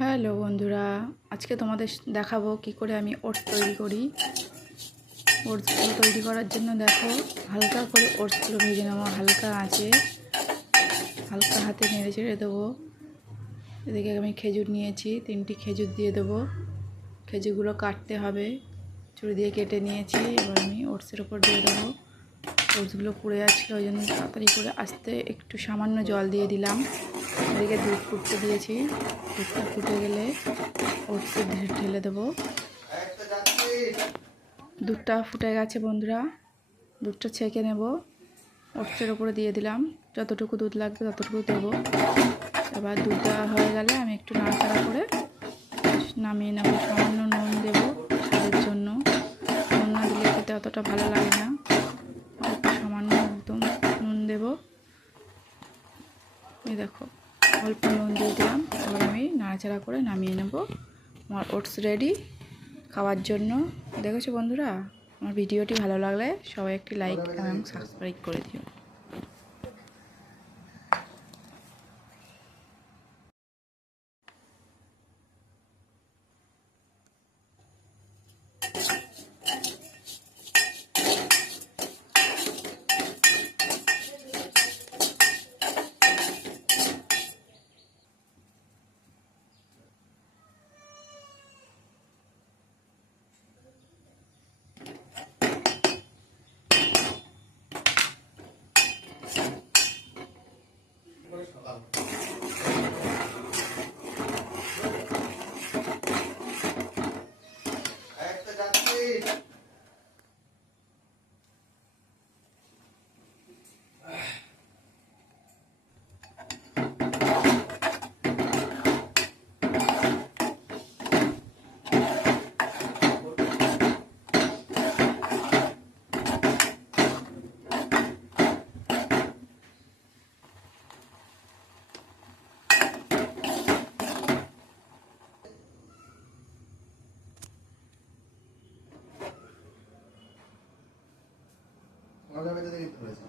Hello বন্ধুরা, আজকে তোমাদের দেখাবো কি করে আমি ওটস তৈরি করি। ওটসগুলো তৈরি করার জন্য দেখো, হালকা করে ওটসগুলো ভেজে নেবো। হালকা আঁচে হালকা হাতে নেড়ে চেড়ে দেবো। এদিকে আমি খেজুর নিয়েছি, 3টি খেজুর দিয়ে দেবো। খেজুরগুলো কাটতে হবে, ছুরি দিয়ে কেটে নিয়েছি। এবার আমি ওটসের ওপর দিয়ে দেবো। ওটসগুলো পুড়ে যাচ্ছিলো, ওই জন্য তাড়াতাড়ি করে আস্তে একটু সামান্য জল দিয়ে দিলাম। এদিকে দুধ ফুটতে দিয়েছি, দুধটা ফুটে গেলে ওটসে ঢেলে দেবো। দুধটা ফুটে গেছে বন্ধুরা, দুধটা ছেঁকে নেব। ওটসের ওপরে দিয়ে দিলাম, যতটুকু দুধ লাগবে ততটুকু দেবো। এবার দুধটা হয়ে গেলে আমি একটু নাড়াচাড়া করে নামিয়ে নেব। সামান্য নুন দেবো স্বাদের জন্য, নুন না দিলে খেতে অতটা ভালো লাগে না। অল্প সামান্য একদম নুন দেবো। এই দেখো, অল্প নুন দিয়ে দিলাম। এবার আমি নাড়াচাড়া করে নামিয়ে নেব। আমার ওটস রেডি খাওয়ার জন্য। দেখেছো বন্ধুরা, আমার ভিডিওটি ভালো লাগলে সবাই একটি লাইক এবং সাবস্ক্রাইব করে দিও। ওনাদের দিতে হয়েছে।